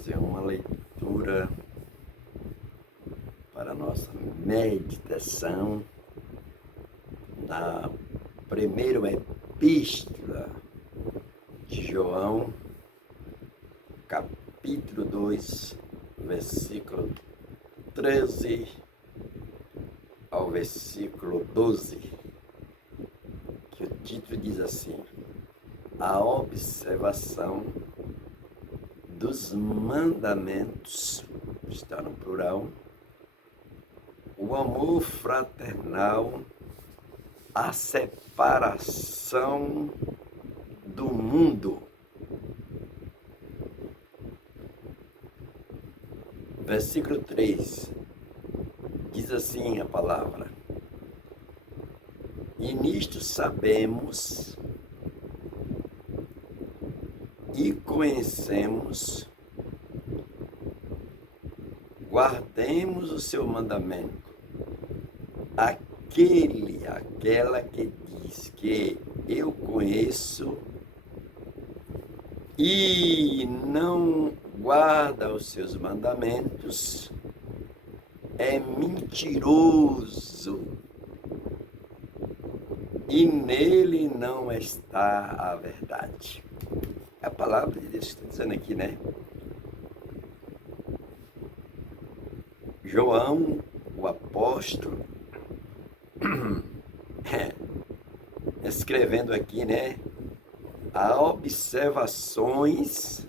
fazer uma leitura para a nossa meditação na primeira epístola de João, capítulo 2, versículo 13 ao versículo 12, que o título diz assim: a observação dos mandamentos, está no plural, o amor fraternal, a separação do mundo. Versículo 3, diz assim a palavra: e nisto sabemos e conhecemos, guardemos o seu mandamento. Aquela que diz que eu conheço e não guarda os seus mandamentos é mentiroso, e nele não está a verdade. É a palavra de Deus que está dizendo aqui, né? João, o apóstolo, escrevendo aqui, né? As observações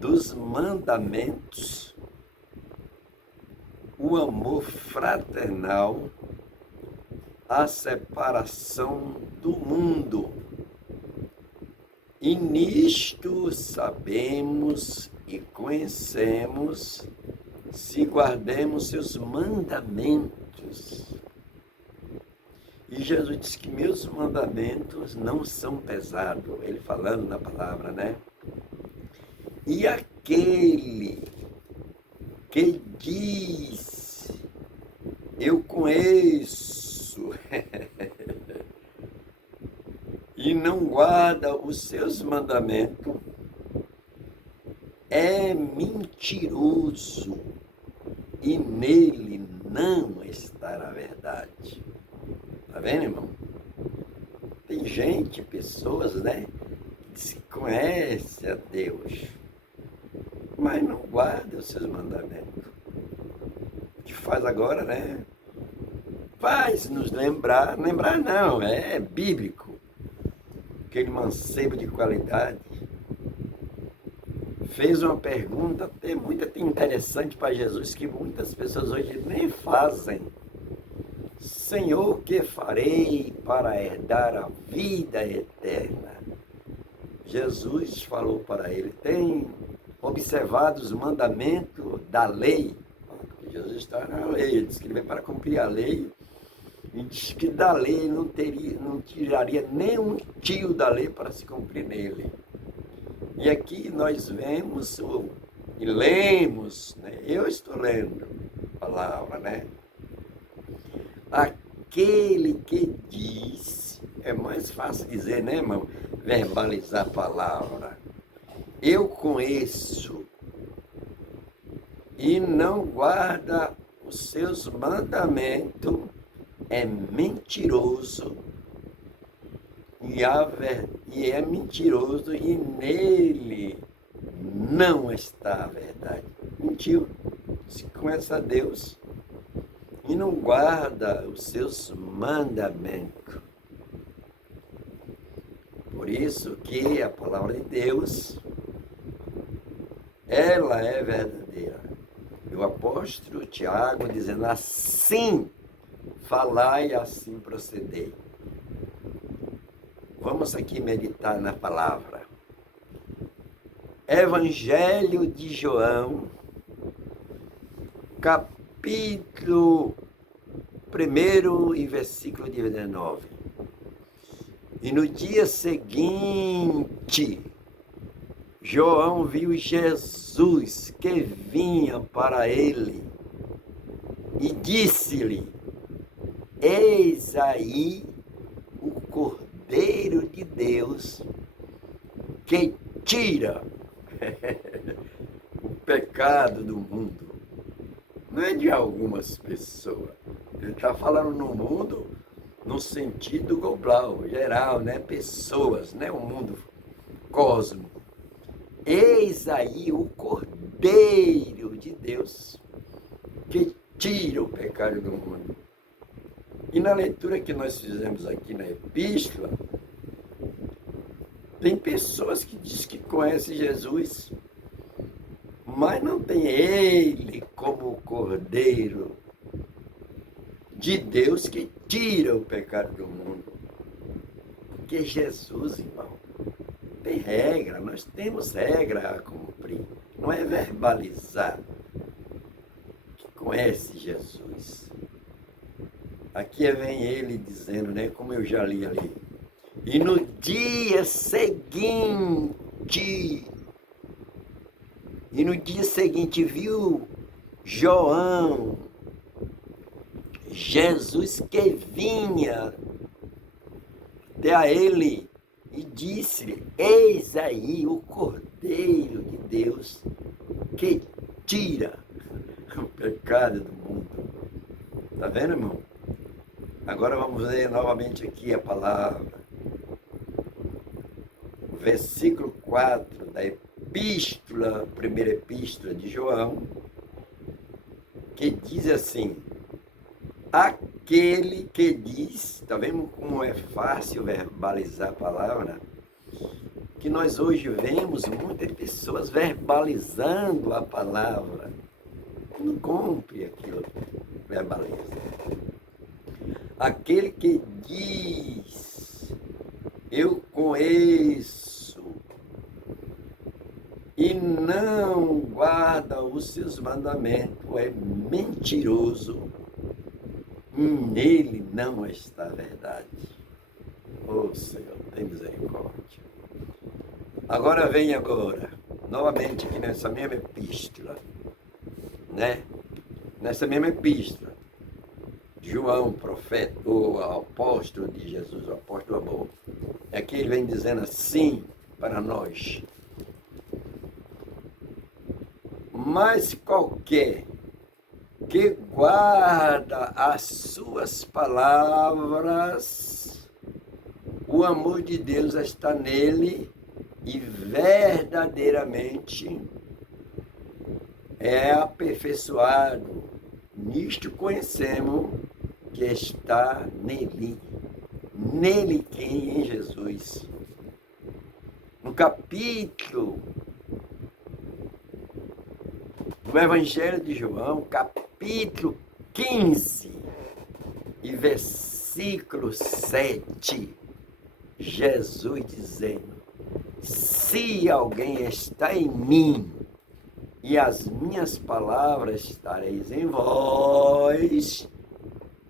dos mandamentos, o amor fraternal, a separação do mundo. E nisto sabemos e conhecemos, se guardemos seus mandamentos. E Jesus disse que meus mandamentos não são pesados, ele falando na palavra, né? E aquele que diz, eu conheço, e não guarda os seus mandamentos, é mentiroso, e nele não está a verdade. Tá vendo, irmão? Tem gente, pessoas, né, que se conhece a Deus, mas não guarda os seus mandamentos. O que faz agora, né? Faz nos lembrar não, é bíblico. Aquele mancebo de qualidade fez uma pergunta até muito interessante para Jesus, que muitas pessoas hoje nem fazem. Senhor, o que farei para herdar a vida eterna? Jesus falou para ele: tem observado os mandamentos da lei? Jesus está na lei, ele disse que ele veio para cumprir a lei, e diz que da lei não tiraria nem um tio da lei para se cumprir nele. E aqui nós vemos e lemos, né? Eu estou lendo a palavra, né? Aquele que diz, é mais fácil dizer, né, irmão? Verbalizar a palavra. Eu conheço e não guarda os seus mandamentos, é mentiroso, e é mentiroso, e nele não está a verdade. Mentiu, se conhece a Deus e não guarda os seus mandamentos. Por isso que a palavra de Deus, ela é verdadeira. E o apóstolo Tiago dizendo: assim falai, assim procedei. Vamos aqui meditar na palavra. Evangelho de João, capítulo 1 e versículo 19. E no dia seguinte, João viu Jesus que vinha para ele e disse-lhe: eis aí o Cordeiro de Deus que tira pecado do mundo. Não é de algumas pessoas. Ele está falando no mundo no sentido global, geral, né? Pessoas, né? O mundo cósmico. Eis aí o Cordeiro de Deus que tira o pecado do mundo. E na leitura que nós fizemos aqui na epístola, tem pessoas que dizem que conhecem Jesus, mas não tem ele como o Cordeiro de Deus que tira o pecado do mundo. Porque Jesus, irmão, tem regra, nós temos regra a cumprir. Não é verbalizar que conhece Jesus. Aqui vem ele dizendo, né, como eu já li ali. E no dia seguinte, viu João, Jesus que vinha até a ele e disse-lhe, eis aí o Cordeiro de Deus que tira o pecado do mundo. Tá vendo, irmão? Agora vamos ler novamente aqui a palavra. Versículo 4 da epístola, primeira epístola de João, que diz assim, aquele que diz, tá vendo como é fácil verbalizar a palavra? Que nós hoje vemos muitas pessoas verbalizando a palavra. Não cumpre aquilo que verbaliza. Aquele que diz, eu conheço, e não guarda os seus mandamentos, é mentiroso, nele não está a verdade. Oh Senhor, tem misericórdia. Agora vem novamente aqui nessa mesma epístola, né? Nessa mesma epístola, João, profeta, o apóstolo de Jesus, o apóstolo amor. Aqui ele vem dizendo assim para nós. Mas qualquer que guarda as suas palavras, o amor de Deus está nele e verdadeiramente é aperfeiçoado. Nisto conhecemos que está nele. Nele quem? Em Jesus. No capítulo do Evangelho de João, capítulo 15 e versículo 7, Jesus dizendo, se alguém está em mim e as minhas palavras estareis em vós,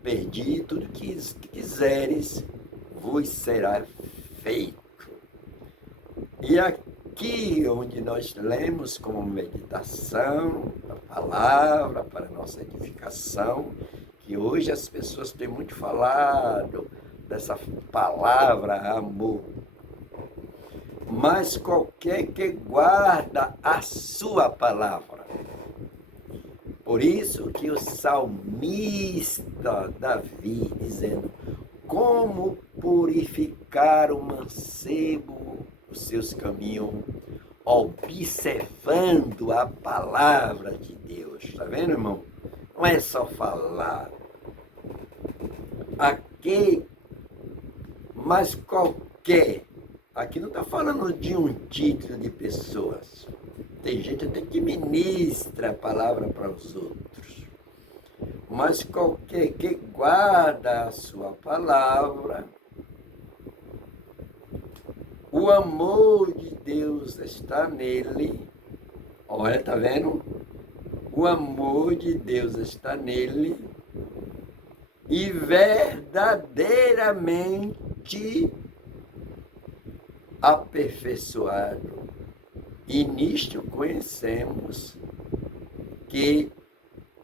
perdi tudo que quiseres, vos será feito. E aqui onde nós lemos como meditação a palavra para nossa edificação, que hoje as pessoas têm muito falado dessa palavra amor. Mas qualquer que guarda a sua palavra. Por isso que o salmista Davi dizendo, como purificar o mancebo os seus caminhos, observando a palavra de Deus. Está vendo, irmão? Não é só falar. Aqui, mas qualquer. Aqui não está falando de um título de pessoas. Tem gente até que ministra a palavra para os outros. Mas qualquer que guarda a sua palavra, o amor de Deus está nele. Olha, tá vendo? O amor de Deus está nele e verdadeiramente aperfeiçoado. E nisto conhecemos que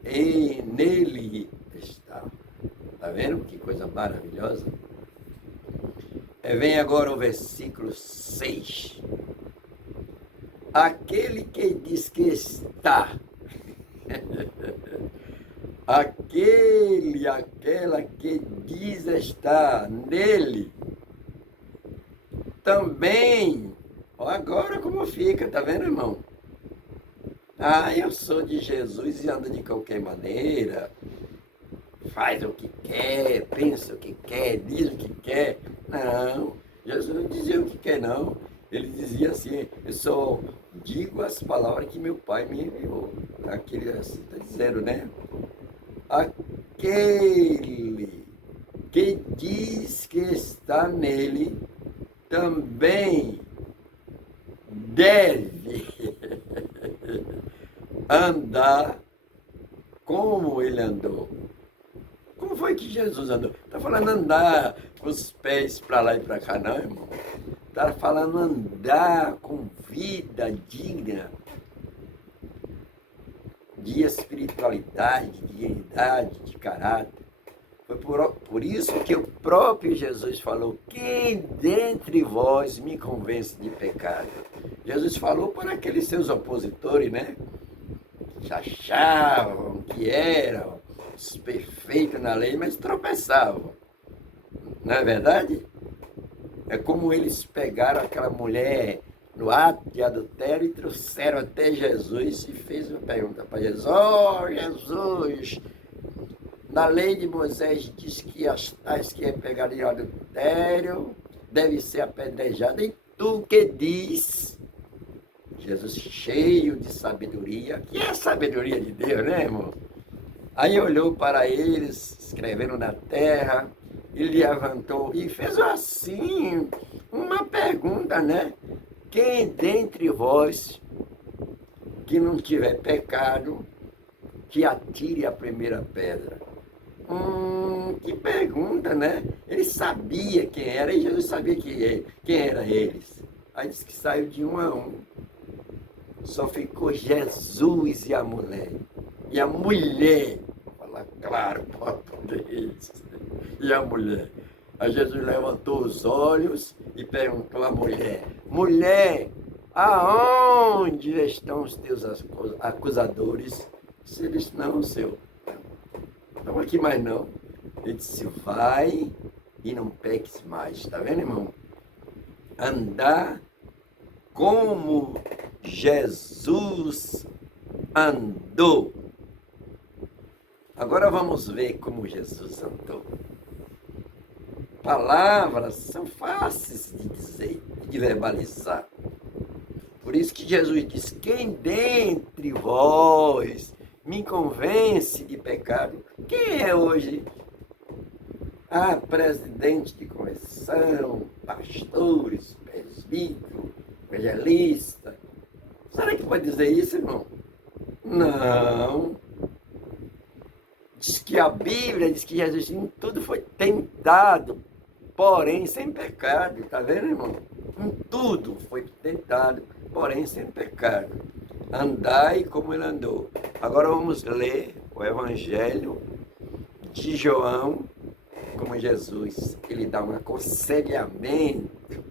nele está. Está vendo que coisa maravilhosa? Vem agora o versículo 6. aquele que diz que está, aquela que diz estar nele, também, ó, agora como fica, tá vendo, irmão? Ah, eu sou de Jesus e ando de qualquer maneira, faz o que quer, pensa o que quer, diz o que quer. Não, Jesus não dizia o que quer, não. Ele dizia assim, eu só digo as palavras que meu pai me enviou. Aquele assim, está dizendo, né? Aquele que diz que está nele também deve andar como ele andou. Como foi que Jesus andou? Está falando andar com os pés para lá e para cá, não, irmão. Está falando andar com vida digna de espiritualidade, de dignidade, de caráter. Foi por isso que o próprio Jesus falou, quem dentre vós me convence de pecado? Jesus falou para aqueles seus opositores, né? Que achavam que eram os perfeitos na lei, mas tropeçavam. Não é verdade? É como eles pegaram aquela mulher no ato de adultério e trouxeram até Jesus e fez uma pergunta para Jesus. Oh, Jesus, na lei de Moisés diz que as tais que é pegado em adultério deve ser apedrejada. E tu que diz? Jesus cheio de sabedoria, que é a sabedoria de Deus, né, irmão? Aí olhou para eles, escrevendo na terra, e levantou e fez assim uma pergunta, né? Quem dentre vós que não tiver pecado, que atire a primeira pedra? Que pergunta, né? Ele sabia quem era, e Jesus sabia quem era eles. Aí disse que saiu de um a um. Só ficou Jesus e a mulher. E a mulher, vou falar claro para português, e a mulher. Aí Jesus levantou os olhos e perguntou à mulher, mulher, aonde estão os teus acusadores? Se eles não, Senhor, não aqui mais não. Ele disse, vai e não peques mais. Está vendo, irmão? Andar como Jesus andou. Agora vamos ver como Jesus andou. Palavras são fáceis de dizer, de verbalizar. Por isso que Jesus diz, quem dentre vós me convence de pecado? Quem é hoje? Ah, presidente de convenção, pastores, presbítero, evangelista. Será que pode dizer isso, irmão? Não. Diz que a Bíblia diz que Jesus em tudo foi tentado, porém sem pecado. Está vendo, irmão? Em tudo foi tentado, porém sem pecado. Andai como ele andou. Agora vamos ler o Evangelho de João, como Jesus. Ele dá um aconselhamento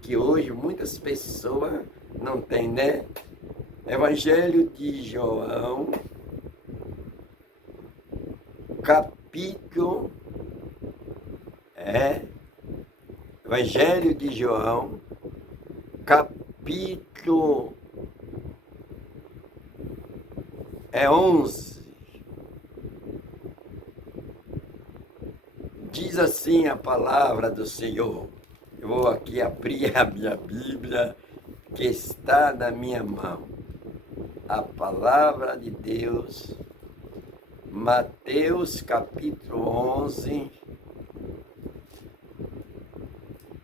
que hoje muitas pessoas não têm, né? Evangelho de João, capítulo, Evangelho de João, capítulo 11. Diz assim a palavra do Senhor. Eu vou aqui abrir a minha Bíblia, que está na minha mão. A palavra de Deus, Mateus capítulo 11.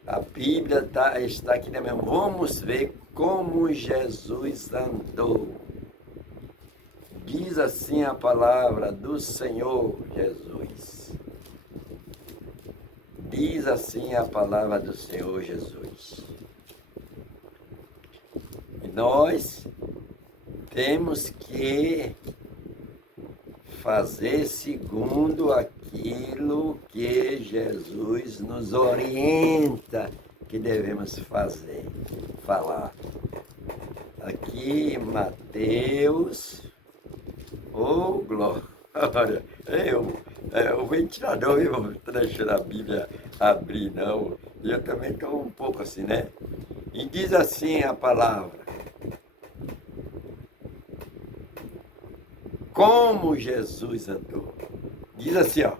A Bíblia está aqui na minha mão. Vamos ver como Jesus andou. Diz assim a palavra do Senhor Jesus. Diz assim a palavra do Senhor Jesus. E nós temos que fazer segundo aquilo que Jesus nos orienta que devemos fazer, falar. Aqui, Mateus. Oh, glória. O ventilador, eu não estou deixando a Bíblia abrir, não. Eu também estou um pouco assim, né? E diz assim a palavra: como Jesus andou. Diz assim, ó: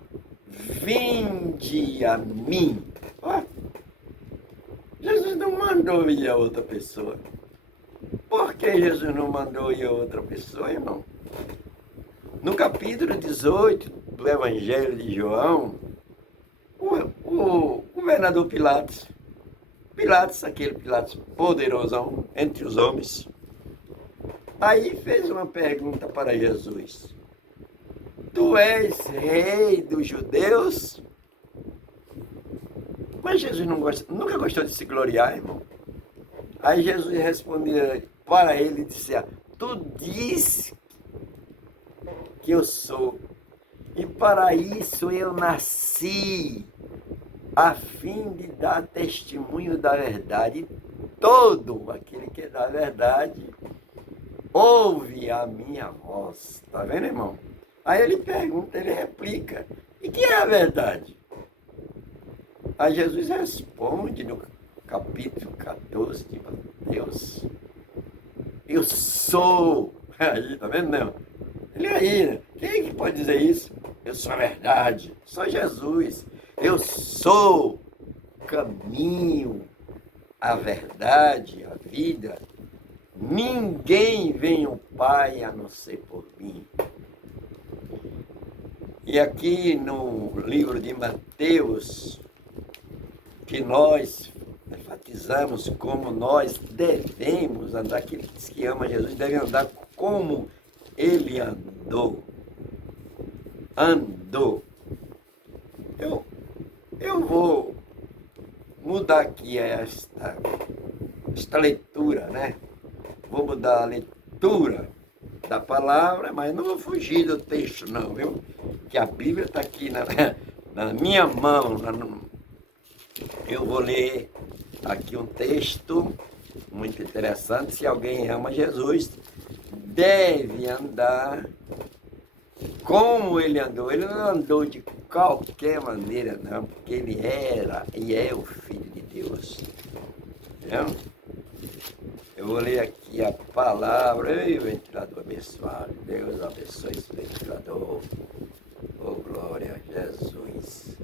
vinde a mim. Ó, Jesus não mandou ir a outra pessoa. Por que Jesus não mandou ir a outra pessoa, irmão? No capítulo 18 do Evangelho de João, o governador Pilatos, aquele Pilatos poderosão entre os homens, aí fez uma pergunta para Jesus: tu és rei dos judeus? Mas Jesus nunca gostou de se gloriar, irmão. Aí Jesus respondeu para ele e disse: tu diz que eu sou, e para isso eu nasci, a fim de dar testemunho da verdade. Todo aquele que é da verdade ouve a minha voz. Tá vendo, irmão? Aí ele pergunta, ele replica: e que é a verdade? Aí Jesus responde no capítulo 14 de Mateus: eu sou. Aí, tá vendo, não? Ele aí, né? Quem é que pode dizer isso? Eu sou a verdade, sou Jesus. Eu sou o caminho, a verdade, a vida. Ninguém vem ao Pai a não ser por mim. E aqui no livro de Mateus, que nós enfatizamos como nós devemos andar, aqueles que amam Jesus devem andar como ele andou. Eu vou mudar aqui esta leitura, né? Vou mudar a leitura da palavra, mas não vou fugir do texto não, viu? Que a Bíblia está aqui na minha mão. Eu vou ler aqui um texto muito interessante. Se alguém ama Jesus, deve andar como ele andou. Ele não andou de qualquer maneira, não, porque ele era e é o Filho de Deus. Entendeu? Eu vou ler aqui a palavra. Ei, ventilador abençoado. Deus abençoe esse ventilador. Oh, glória a Jesus.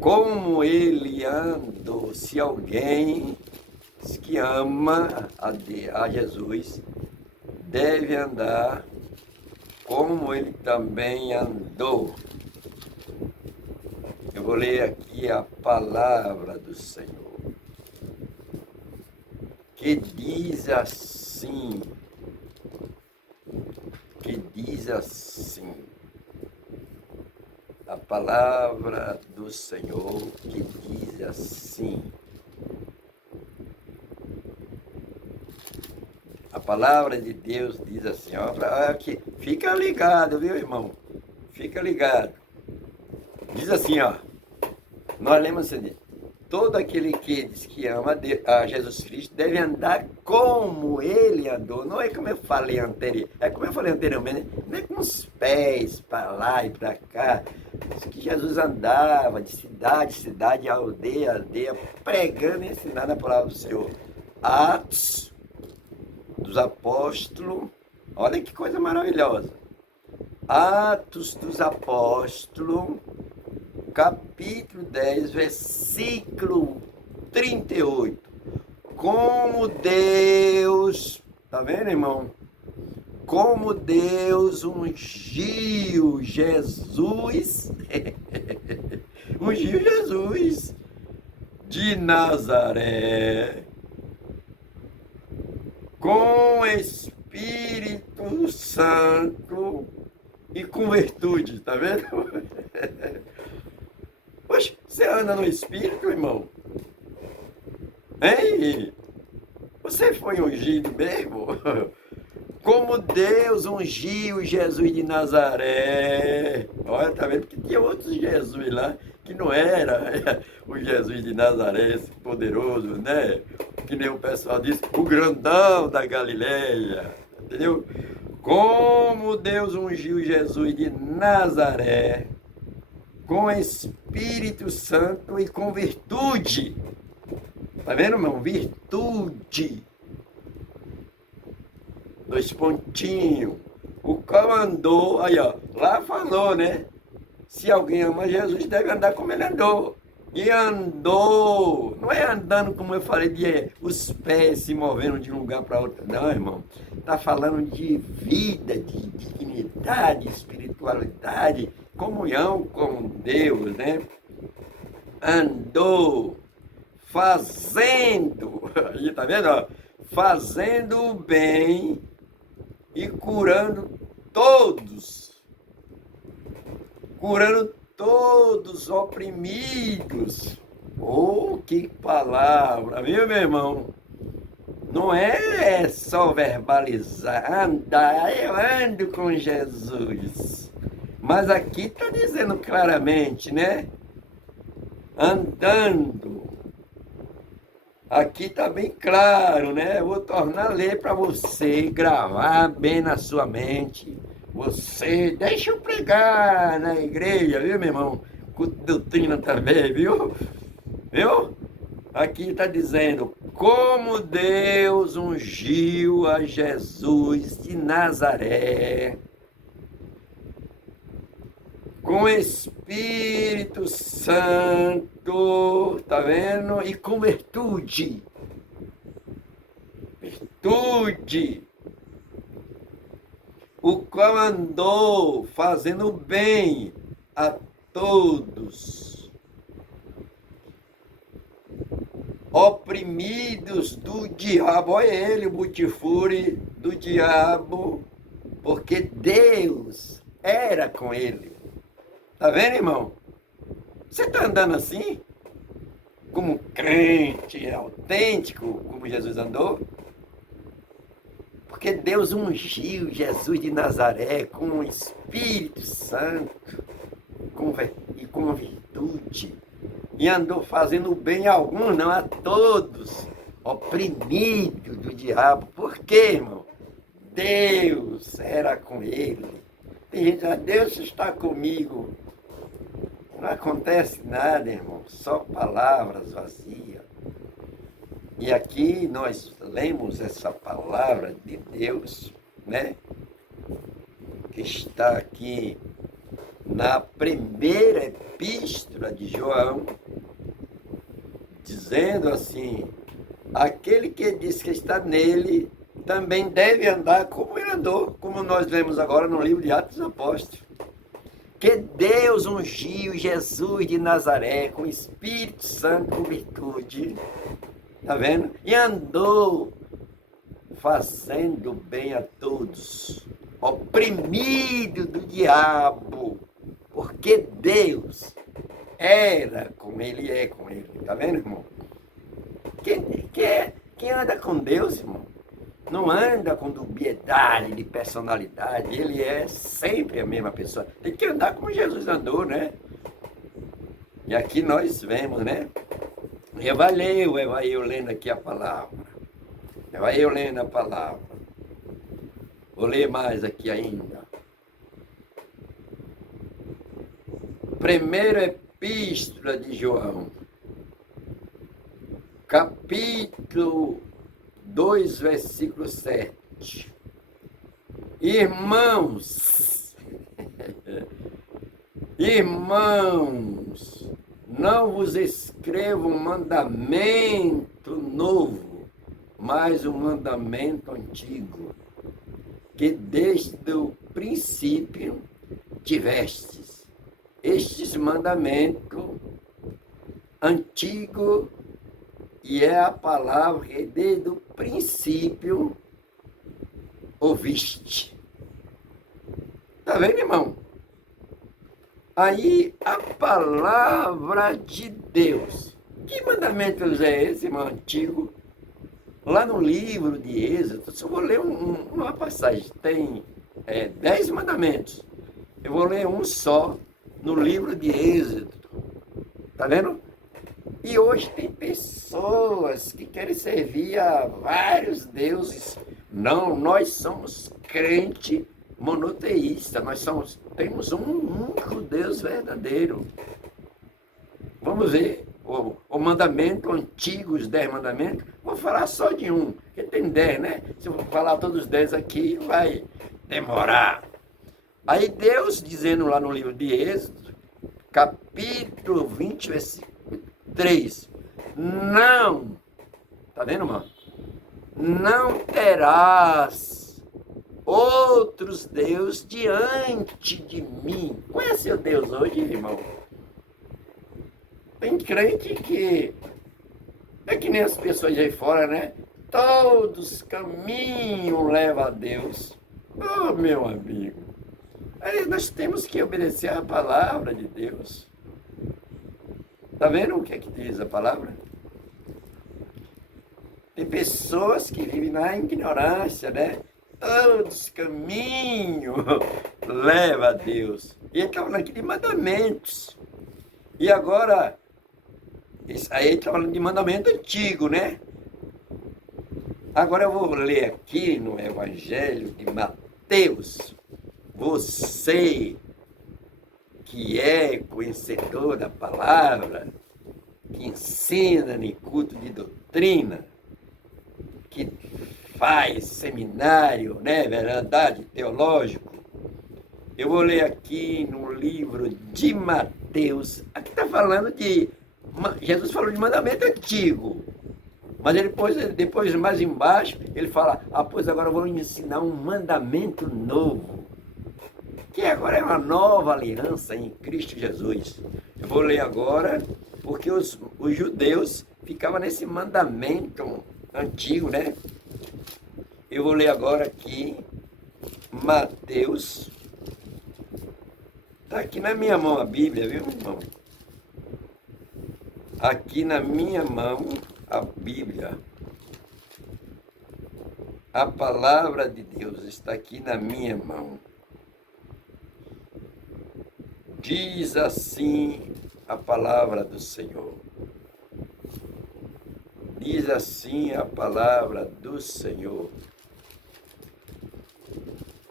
Como ele andou. Se alguém que ama a Jesus deve andar como ele também andou. Eu vou ler aqui a palavra do Senhor, que diz assim, a palavra do Senhor que diz assim. A palavra de Deus diz assim, ó, aqui, fica ligado, viu, irmão? Fica ligado. Diz assim, ó, nós lemos assim: todo aquele que diz que ama a Jesus Cristo deve andar como ele andou. Não é como eu falei anteriormente, não é com os pés para lá e para cá. Diz que Jesus andava de cidade em cidade, aldeia a aldeia, pregando e ensinando a palavra do Senhor. Atos dos Apóstolos, olha que coisa maravilhosa. Atos dos Apóstolos, capítulo 10, versículo 38. Como Deus, tá vendo, irmão? Como Deus ungiu Jesus, ungiu Jesus de Nazaré com Espírito Santo e com virtude, tá vendo? Poxa, você anda no Espírito, irmão? Hein? Você foi ungido mesmo? Como Deus ungiu Jesus de Nazaré. Olha, tá vendo? Porque tinha outros Jesus lá que não era o Jesus de Nazaré, esse poderoso, né? que nem o pessoal diz, o grandão da Galileia, entendeu? Como Deus ungiu Jesus de Nazaré com Espírito Santo e com virtude. Tá vendo, irmão? Virtude. 2 pontinhos. O qual andou, aí ó, lá falou, né? Se alguém ama Jesus, deve andar como ele andou. E andou, não é andando como eu falei, de os pés se movendo de um lugar para outro, não, irmão. Está falando de vida, de dignidade, espiritualidade, comunhão com Deus, né? Andou fazendo, aí tá vendo, ó? Fazendo o bem e curando todos oprimidos. Oh, que palavra, viu, meu irmão? Não é só verbalizar, andar, eu ando com Jesus. Mas aqui está dizendo claramente, né? Andando. Aqui está bem claro, né? Eu vou tornar a ler para você, gravar bem na sua mente. Você, deixa eu pregar na igreja, viu, meu irmão? Com doutrina também, viu? Viu? Aqui está dizendo, como Deus ungiu a Jesus de Nazaré com Espírito Santo, tá vendo? E com virtude. Virtude. O qual andou fazendo bem a todos, oprimidos do diabo. Olha ele, o butifure do diabo, porque Deus era com ele. Tá vendo, irmão? Você está andando assim? Como crente autêntico, como Jesus andou? Porque Deus ungiu Jesus de Nazaré com o Espírito Santo e com virtude. E andou fazendo bem a alguns, não a todos, oprimidos do diabo. Por quê, irmão? Deus era com ele. Tem gente que diz, Deus está comigo. Não acontece nada, irmão, só palavras vazias. E aqui nós lemos essa palavra de Deus, né? Que está aqui na primeira epístola de João, dizendo assim, aquele que diz que está nele, também deve andar como ele andou, como nós lemos agora no livro de Atos dos Apóstolos. Que Deus ungiu Jesus de Nazaré com Espírito Santo, com virtude, tá vendo? E andou fazendo bem a todos, oprimido do diabo, porque Deus era como ele é com ele, tá vendo, irmão? Quem anda com Deus, irmão, não anda com dubiedade de personalidade, ele é sempre a mesma pessoa. Tem que andar como Jesus andou, né? E aqui nós vemos, né? Vai eu lendo aqui a palavra. Vai eu lendo a palavra. Vou ler mais aqui ainda. Primeira epístola de João, capítulo 2, versículo 7. Irmãos, não vos escrevo um mandamento novo, mas um mandamento antigo, que desde o princípio tivestes. Estes mandamento antigo, e é a palavra que desde o princípio ouviste. Tá vendo, irmão? Aí a palavra de Deus. Que mandamentos é esse, irmão, antigo? Lá no livro de Êxodo, só vou ler uma passagem, tem 10 mandamentos. Eu vou ler um só no livro de Êxodo. Tá vendo? E hoje tem pessoas que querem servir a vários deuses. Não, nós somos crente monoteísta, temos um único Deus verdadeiro. Vamos ver o mandamento antigo, os 10 mandamentos. Vou falar só de um, porque tem 10, né? Se eu for falar todos os 10 aqui, vai demorar. Aí Deus, dizendo lá no livro de Êxodo, capítulo 20, versículo 3. Não, tá vendo, mano? Não terás outros deuses diante de mim. Conhece o Deus hoje, irmão? Tem crente que é que nem as pessoas aí fora, né? Todos caminhos levam a Deus. Oh, meu amigo. Aí nós temos que obedecer a palavra de Deus. Tá vendo o que é que diz a palavra? Tem pessoas que vivem na ignorância, né? Todos os caminhos levam a Deus. E ele está falando aqui de mandamentos. E agora, isso aí está falando de mandamento antigo, né? Agora eu vou ler aqui no Evangelho de Mateus. Você que é conhecedor da palavra, que ensina em culto de doutrina, que faz seminário, né, verdade, teológico. Eu vou ler aqui no livro de Mateus. Aqui está falando de... Jesus falou de mandamento antigo. Mas ele depois mais embaixo, ele fala, pois agora eu vou ensinar um mandamento novo. Que agora é uma nova aliança em Cristo Jesus. Eu vou ler agora, porque os judeus ficavam nesse mandamento antigo, né? Eu vou ler agora aqui, Mateus. Está aqui na minha mão a Bíblia, viu, irmão? Aqui na minha mão a Bíblia. A palavra de Deus está aqui na minha mão. Diz assim a palavra do Senhor. Diz assim a palavra do Senhor.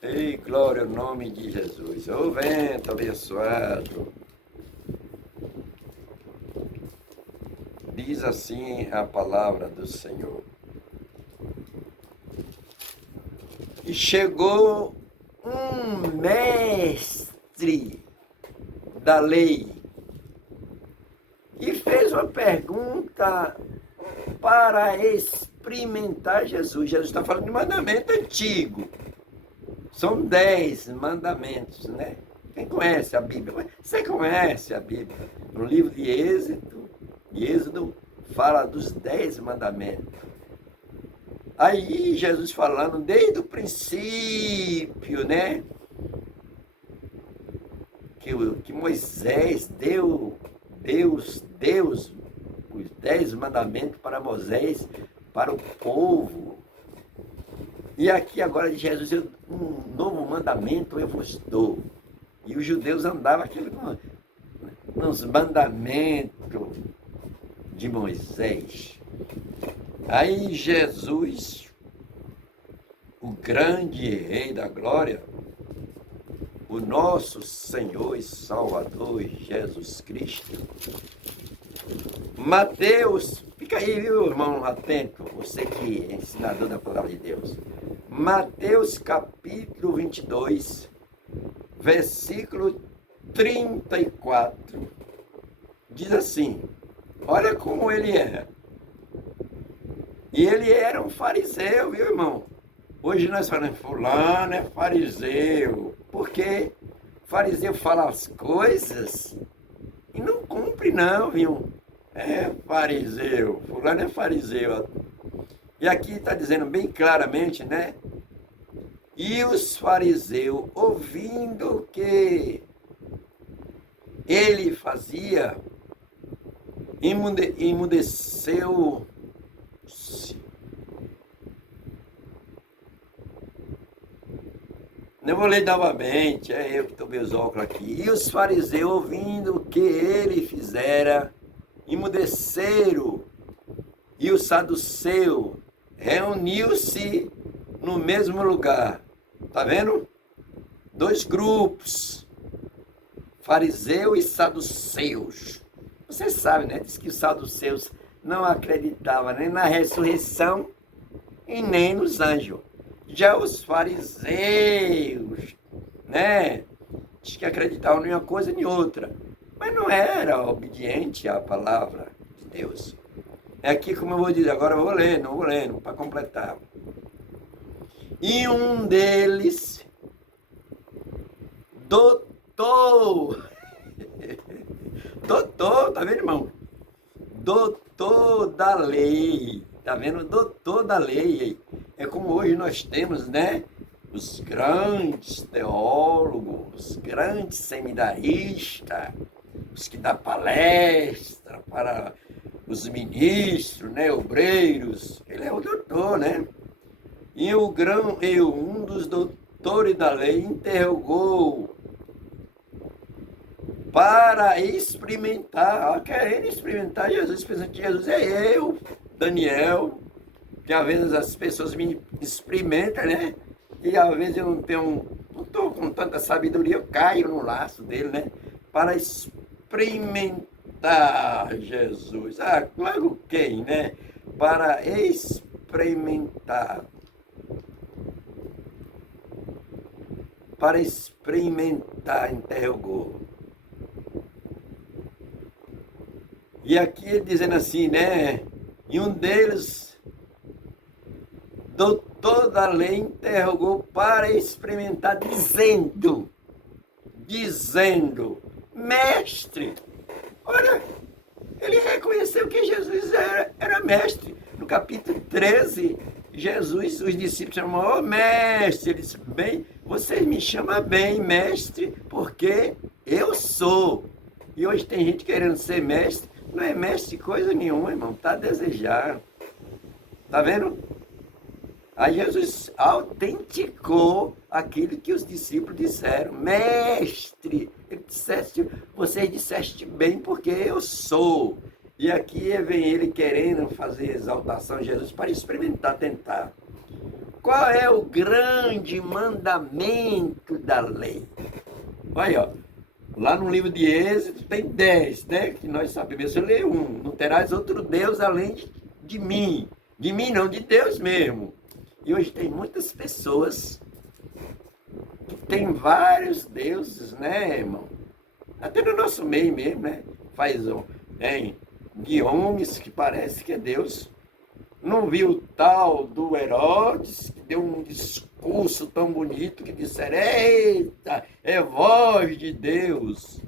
Ei, glória ao nome de Jesus. Ô vento abençoado. Diz assim a palavra do Senhor. E chegou um mestre da lei e fez uma pergunta para experimentar Jesus. Jesus está falando de mandamento antigo. São 10 mandamentos, né? Quem conhece a Bíblia? Você conhece a Bíblia? No livro de Êxodo fala dos 10 mandamentos. Aí Jesus falando desde o princípio, né? Que Moisés Deus os 10 mandamentos para Moisés, para o povo. E aqui agora de Jesus, um novo mandamento eu vos dou. E os judeus andavam nos mandamentos de Moisés. Aí Jesus, o grande Rei da Glória, o nosso Senhor e Salvador Jesus Cristo. Mateus, fica aí, viu, irmão, atento, você que é ensinador da palavra de Deus. Mateus capítulo 22, versículo 34, diz assim, olha como ele era. E ele era um fariseu, viu, irmão? Hoje nós falamos, fulano é fariseu. Porque fariseu fala as coisas e não cumpre não, viu? É fariseu, fulano é fariseu. E aqui está dizendo bem claramente, né? E os fariseus, ouvindo o que ele fazia, emudeceu-se. Eu vou ler novamente, eu que estou meus óculos aqui. E os fariseus, ouvindo o que ele fizera, emudeceram e o saduceu reuniu-se no mesmo lugar. Tá vendo? Dois grupos, fariseu e saduceus. Você sabe, né? Diz que os saduceus não acreditavam nem na ressurreição e nem nos anjos. Já os fariseus, né? Diz que acreditavam em uma coisa nem outra. Mas não era obediente à palavra de Deus. É aqui como eu vou dizer, agora eu vou lendo, para completar. E um deles, doutor, tá vendo, irmão? Doutor da lei, tá vendo? Doutor da lei. É como hoje nós temos, né? Os grandes teólogos, os grandes seminaristas, os que dão palestra para os ministros, né, obreiros. Ele é o doutor, né? E um dos doutores da lei interrogou para experimentar, querendo experimentar Jesus, pensando que Jesus é eu, Daniel, que às vezes as pessoas me experimentam, né? E às vezes eu não estou com tanta sabedoria, eu caio no laço dele, né? Para experimentar Jesus. Ah, claro quem, né? Para experimentar. Para experimentar, interrogou. E aqui ele dizendo assim, né? E um deles, doutor da lei, interrogou para experimentar, dizendo, mestre, olha, ele reconheceu que Jesus era mestre. No capítulo 13, Jesus, os discípulos chamam, mestre. Ele disse, bem, você me chama bem, mestre, porque eu sou. E hoje tem gente querendo ser mestre, não é mestre coisa nenhuma, irmão, está a desejar. Tá vendo? Aí Jesus autenticou aquilo que os discípulos disseram. Mestre, você disseste bem porque eu sou. E aqui vem ele querendo fazer exaltação a Jesus para experimentar, tentar. Qual é o grande mandamento da lei? Olha, ó, lá no livro de Êxodo tem 10, né? Que nós sabemos. Eu leio um. Não terás outro Deus além de mim. De mim não, de Deus mesmo. E hoje tem muitas pessoas que tem vários deuses, né, irmão? Até no nosso meio mesmo, né? Tem de homens que parece que é Deus. Não viu o tal do Herodes, que deu um discurso tão bonito que disseram, eita, é voz de Deus.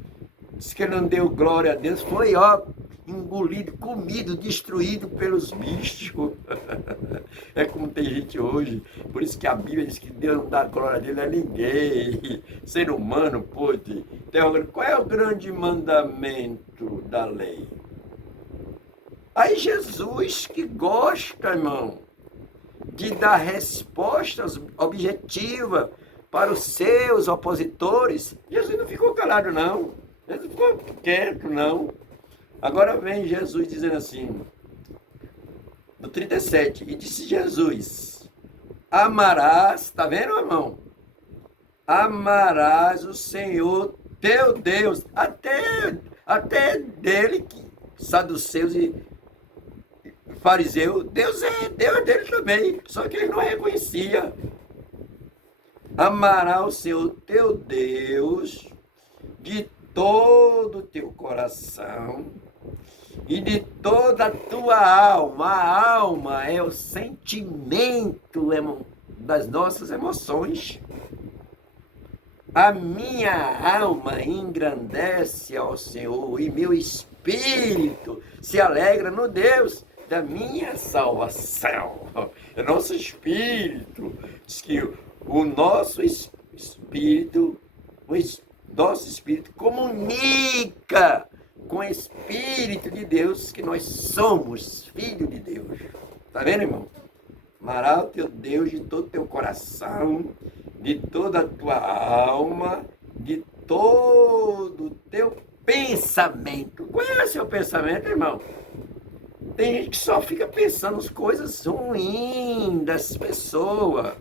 Diz que ele não deu glória a Deus, foi, ó, engolido, comido, destruído pelos bichos. É como tem gente hoje. Por isso que a Bíblia diz que Deus não dá glória dele a ninguém. Ser humano pode. Então, qual é o grande mandamento da lei? Aí Jesus, que gosta, irmão, de dar respostas objetivas para os seus opositores, Jesus não ficou calado, não. Jesus ficou quieto, não. Agora vem Jesus dizendo assim, no 37, e disse Jesus, amarás, tá vendo, irmão? Amarás o Senhor teu Deus, até dele, saduceus e fariseu, Deus é dele também, só que ele não reconhecia. Amarás o Senhor teu Deus de todo o teu coração e de toda a tua alma. A alma é o sentimento das nossas emoções. A minha alma engrandece ao Senhor e meu espírito se alegra no Deus da minha salvação. O nosso espírito, diz que o nosso espírito comunica com o Espírito de Deus que nós somos filhos de Deus. Tá vendo, irmão? Amarás o teu Deus de todo o teu coração, de toda a tua alma, de todo o teu pensamento. Qual é o seu pensamento, irmão? Tem gente que só fica pensando as coisas ruins das pessoas.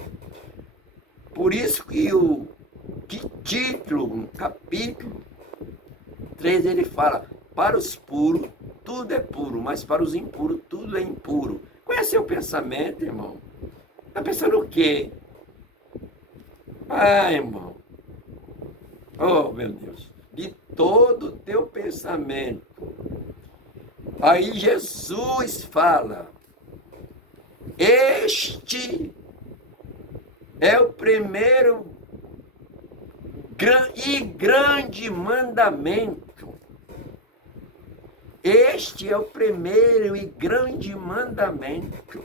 Por isso que o título, capítulo 3, ele fala: para os puros, tudo é puro, mas para os impuros, tudo é impuro. Qual é seu pensamento, irmão? Está pensando o quê? Ah, irmão. Oh, meu Deus. De todo o teu pensamento. Aí Jesus fala: este é o primeiro e grande mandamento. Este é o primeiro e grande mandamento.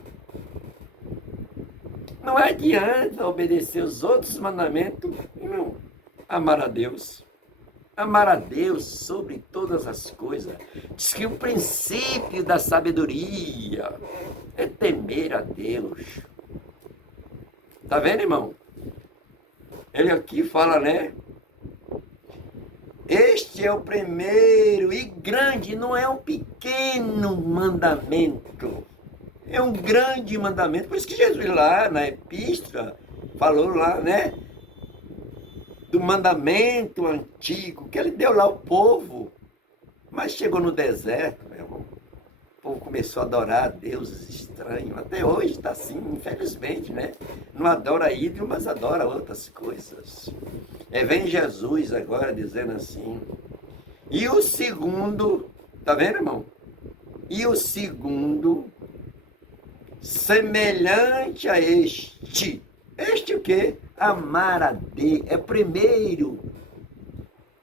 Não adianta obedecer os outros mandamentos e não amar a Deus. Amar a Deus sobre todas as coisas. Diz que o princípio da sabedoria é temer a Deus. Tá vendo, irmão? Ele aqui fala, né? Este é o primeiro e grande, não é um pequeno mandamento. É um grande mandamento. Por isso que Jesus lá na epístola falou lá, né? Do mandamento antigo que ele deu lá ao povo. Mas chegou no deserto, meu irmão. O povo começou a adorar deuses estranhos. Até hoje está assim, infelizmente, né? Não adora ídolo, mas adora outras coisas. Vem Jesus agora dizendo assim. E o segundo, tá vendo, irmão? E o segundo, semelhante a este. Este o quê? Amar a Deus. É primeiro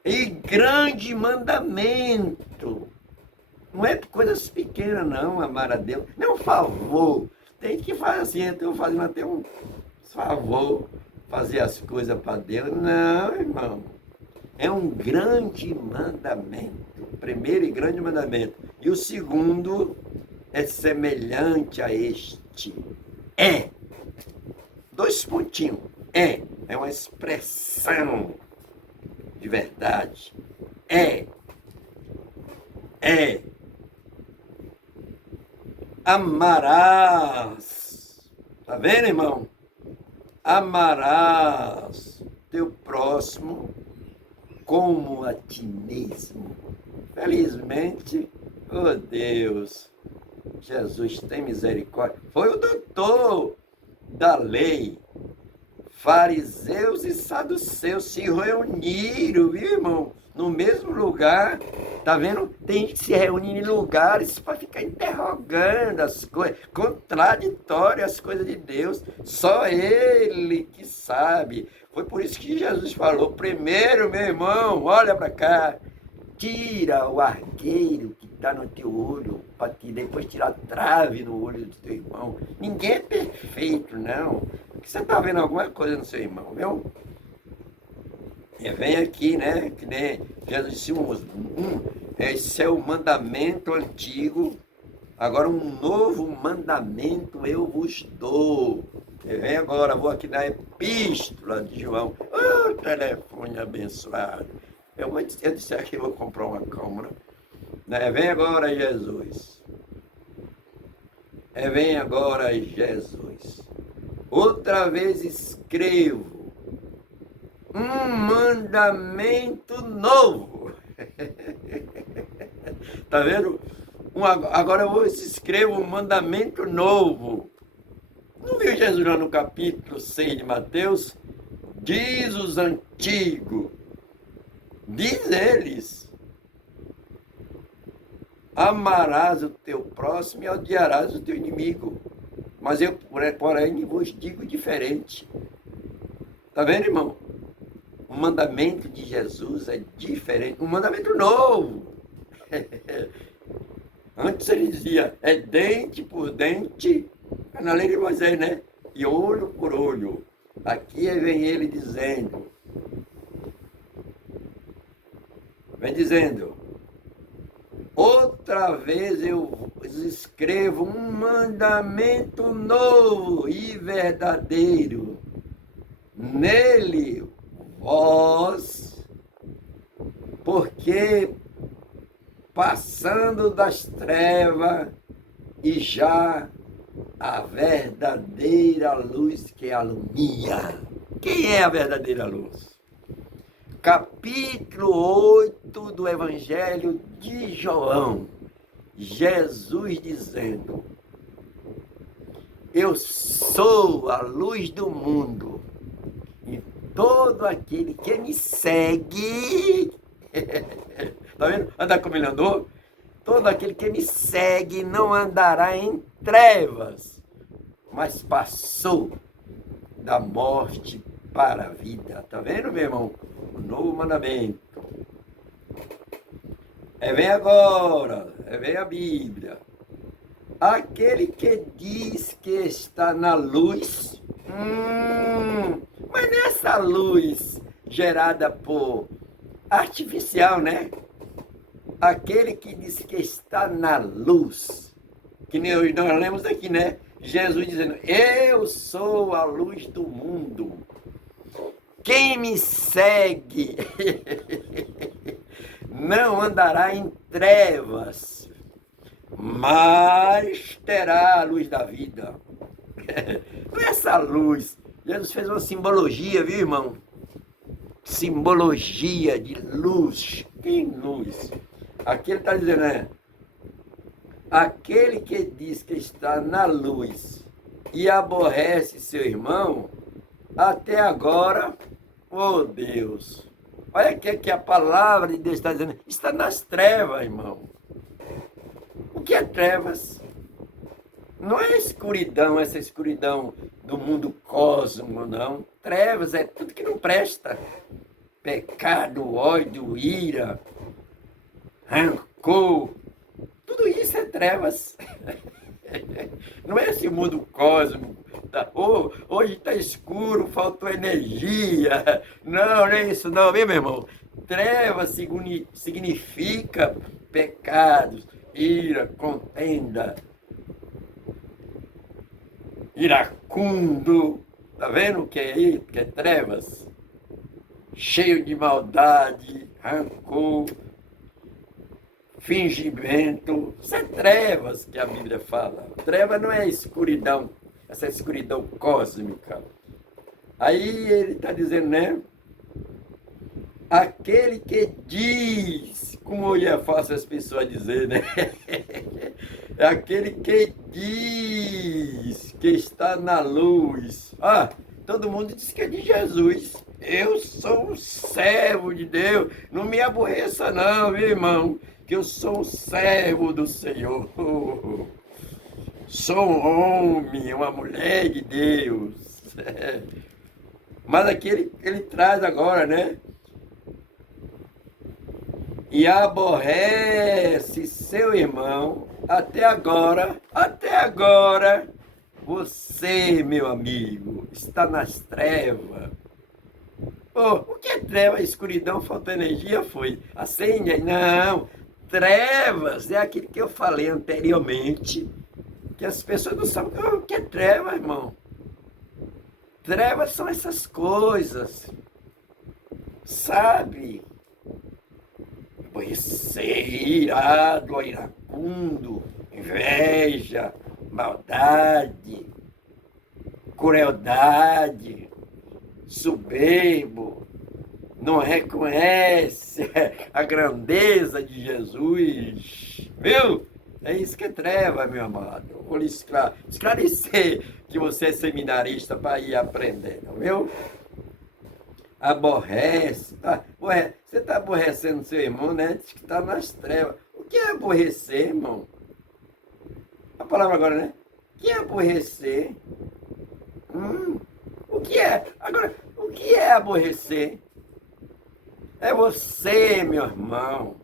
e grande mandamento. Não é coisas pequenas, não, amar a Deus. Não é um favor. Tem que fazer assim, eu estou fazendo até um favor, fazer as coisas para Deus. Não, irmão. É um grande mandamento. O primeiro e grande mandamento. E o segundo é semelhante a este. É. 2 pontinhos. É uma expressão de verdade. É. Amarás. Tá vendo, irmão? Amarás teu próximo como a ti mesmo. Felizmente, oh Deus, Jesus tem misericórdia. Foi o doutor da lei. Fariseus e saduceus se reuniram, viu, irmão? No mesmo lugar. Tá vendo? Tem que se reunir em lugares para ficar interrogando as coisas, contraditórias as coisas de Deus. Só Ele que sabe. Foi por isso que Jesus falou: primeiro, meu irmão, olha para cá, tira o argueiro que está no teu olho, para depois tirar a trave no olho do teu irmão. Ninguém é perfeito, não. Porque você está vendo alguma coisa no seu irmão, viu? E vem aqui, né? Que nem Jesus disse: esse é o mandamento antigo, agora um novo mandamento eu vos dou. E vem agora, vou aqui na epístola de João. Oh, telefone abençoado. Eu disse aqui, vou comprar uma câmera. Vem agora, Jesus. Vem agora, Jesus. Outra vez escrevo um mandamento novo. Tá vendo? Agora eu escrevo um mandamento novo. Não viu Jesus lá no capítulo 6 de Mateus? Diz os antigos, diz eles: amarás o teu próximo e odiarás o teu inimigo. Mas eu, porém, vos digo diferente. Tá vendo, irmão? O mandamento de Jesus é diferente. Um mandamento novo. Antes ele dizia: é dente por dente, na lei de Moisés, né? E olho por olho. Aqui vem ele dizendo: outra vez eu escrevo um mandamento novo e verdadeiro. Nele vós, porque passando das trevas e já a verdadeira luz que alumia. Quem é a verdadeira luz? Capítulo 8 do Evangelho de João. Jesus dizendo: eu sou a luz do mundo, e todo aquele que me segue, tá vendo? Anda como ele andou? Todo aquele que me segue não andará em trevas, mas passou da morte para a vida. Tá vendo, meu irmão? O novo mandamento. Vem agora, vem a Bíblia. Aquele que diz que está na luz, mas nessa luz gerada por artificial, né? Aquele que diz que está na luz, que nem nós lemos aqui, né? Jesus dizendo: eu sou a luz do mundo. Quem me segue não andará em trevas, mas terá a luz da vida. Não é essa luz. Jesus fez uma simbologia, viu, irmão? Simbologia de luz. Que luz? Aqui ele está dizendo, né? Aquele que diz que está na luz e aborrece seu irmão, até agora, oh Deus, olha que a palavra de Deus está dizendo, está nas trevas, irmão. O que é trevas? Não é escuridão, essa escuridão do mundo cósmico, não. Trevas é tudo que não presta. Pecado, ódio, ira, rancor, tudo isso é trevas. Não é esse mundo cósmico. Tá? Hoje está escuro, faltou energia. Não é isso não, viu, meu irmão? Trevas significa pecados, ira, contenda, iracundo. Tá vendo o que é isso? Que é trevas? Cheio de maldade, rancor, fingimento. Isso é trevas que a Bíblia fala. Treva não é escuridão, essa escuridão cósmica. Aí ele está dizendo, né? Aquele que diz, como é fácil as pessoas dizer, né? Aquele que diz que está na luz. Todo mundo diz que é de Jesus. Eu sou um servo de Deus. Não me aborreça não, meu irmão, que eu sou um servo do Senhor. Sou um homem, uma mulher de Deus. Mas aqui ele traz agora, né? E aborrece seu irmão, até agora, você, meu amigo, está nas trevas. O que é treva? Escuridão, falta energia, foi. Acende? Não. Trevas é aquilo que eu falei anteriormente, que as pessoas não sabem o que é treva, irmão. Trevas são essas coisas, sabe? Aborrecer, irado, iracundo, inveja, maldade, crueldade, soberbo, não reconhece a grandeza de Jesus, viu? É isso que é treva, meu amado. Vou lhe esclarecer que você é seminarista para ir aprendendo, viu? Aborrece, tá? Você está aborrecendo seu irmão, né? Diz que está nas trevas. O que é aborrecer, irmão? A palavra agora, né? O que é aborrecer? O que é? Agora, o que é aborrecer? É você, meu irmão,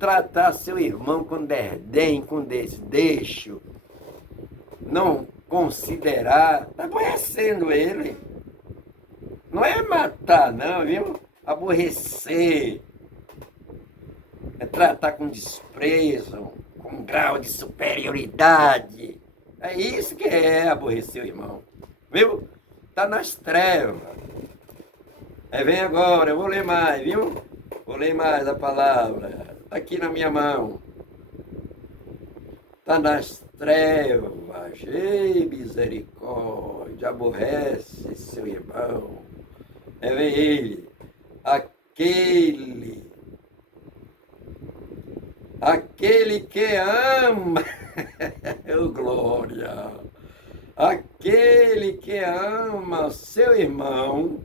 tratar seu irmão com desdém, com desdeixo, não considerar, está aborrecendo ele. Não é matar, não, viu? Aborrecer. É tratar com desprezo, com grau de superioridade. É isso que é aborrecer o irmão. Viu? Está nas trevas. Vem agora, eu vou ler mais, viu? Vou ler mais a palavra. Está aqui na minha mão. está nas trevas, ei, misericórdia, aborrece seu irmão. É ele, aquele que ama, oh, glória, aquele que ama seu irmão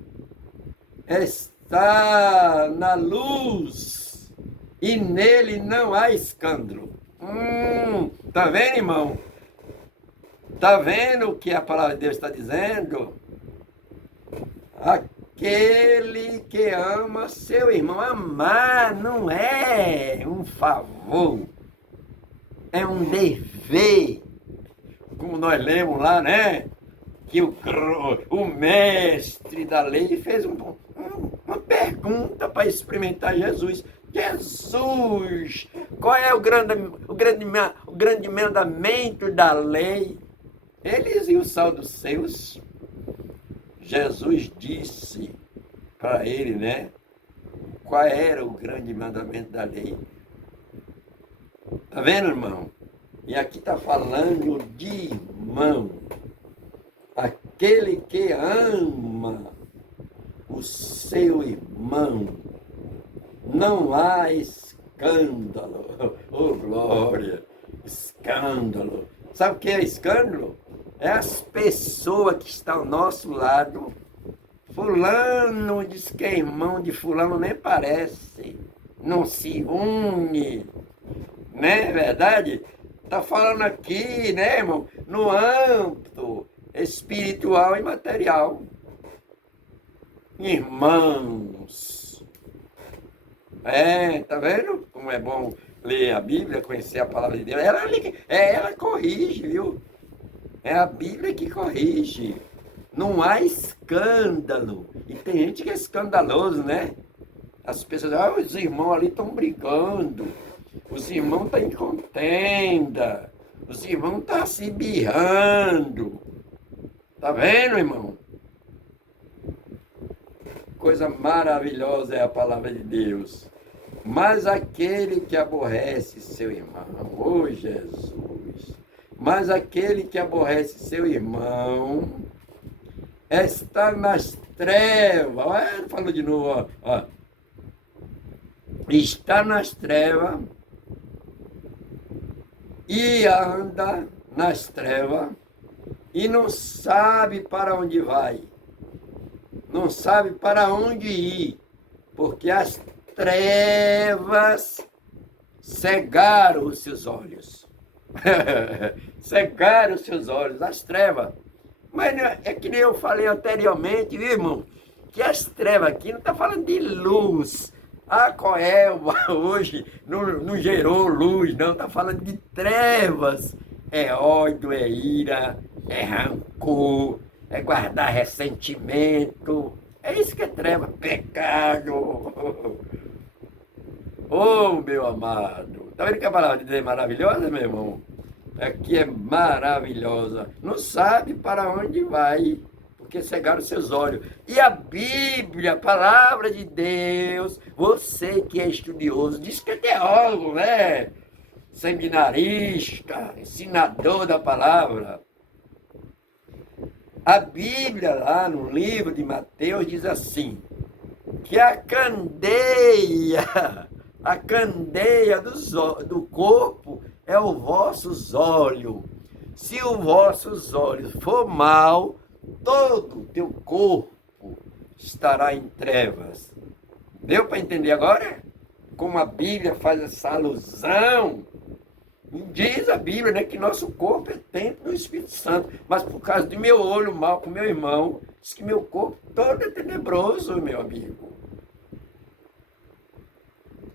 está na luz e nele não há escândalo. Tá vendo, irmão? Tá vendo o que a palavra de Deus está dizendo? Aquele que ama seu irmão. Amar não é um favor, é um dever. Como nós lemos lá, né? Que o mestre da lei fez uma pergunta para experimentar Jesus. Jesus, qual é o grande mandamento da lei? Eles e o sal dos seus. Jesus disse para ele, né? Qual era o grande mandamento da lei? Tá vendo, irmão? E aqui está falando de irmão. Aquele que ama o seu irmão. Não há escândalo. Oh, glória! Escândalo. Sabe o que é escândalo? É as pessoas que estão ao nosso lado. Fulano diz que é irmão de fulano, nem parece. Não se une. Não é verdade? Está falando aqui, né, irmão? No âmbito espiritual e material. Irmãos. Tá vendo como é bom ler a Bíblia, conhecer a palavra de Deus? Ela corrige, viu? É a Bíblia que corrige. Não há escândalo. E tem gente que é escandaloso, né? As pessoas dizem, os irmãos ali estão brigando. Os irmãos estão em contenda. Os irmãos estão se birrando. Tá vendo, irmão? Coisa maravilhosa é a palavra de Deus. Mas aquele que aborrece seu irmão, oh Jesus, mas aquele que aborrece seu irmão está nas trevas. Olha, falou de novo, ó. Está nas trevas e anda nas trevas e não sabe para onde vai. Não sabe para onde ir, porque as trevas cegaram os seus olhos. Cegaram os seus olhos, as trevas. Mas é que nem eu falei anteriormente, viu, irmão? Que as trevas aqui não está falando de luz. Qual é? Hoje não gerou luz, não. Está falando de trevas. É ódio, é ira, é rancor, é guardar ressentimento. É isso que é treva, pecado. Oh, meu amado. Tá vendo que a palavra de Deus é maravilhosa, meu irmão? Aqui é maravilhosa. Não sabe para onde vai, porque cegaram seus olhos. E a Bíblia, a palavra de Deus, você que é estudioso, diz que é teólogo, né? Seminarista, ensinador da palavra. A Bíblia, lá no livro de Mateus, diz assim, que a candeia do corpo é os vossos olhos. Se os vossos olhos for mal, todo o teu corpo estará em trevas. Deu para entender agora? Como a Bíblia faz essa alusão. Diz a Bíblia, né, que nosso corpo é templo do Espírito Santo. Mas por causa do meu olho mal com meu irmão, diz que meu corpo todo é tenebroso, meu amigo.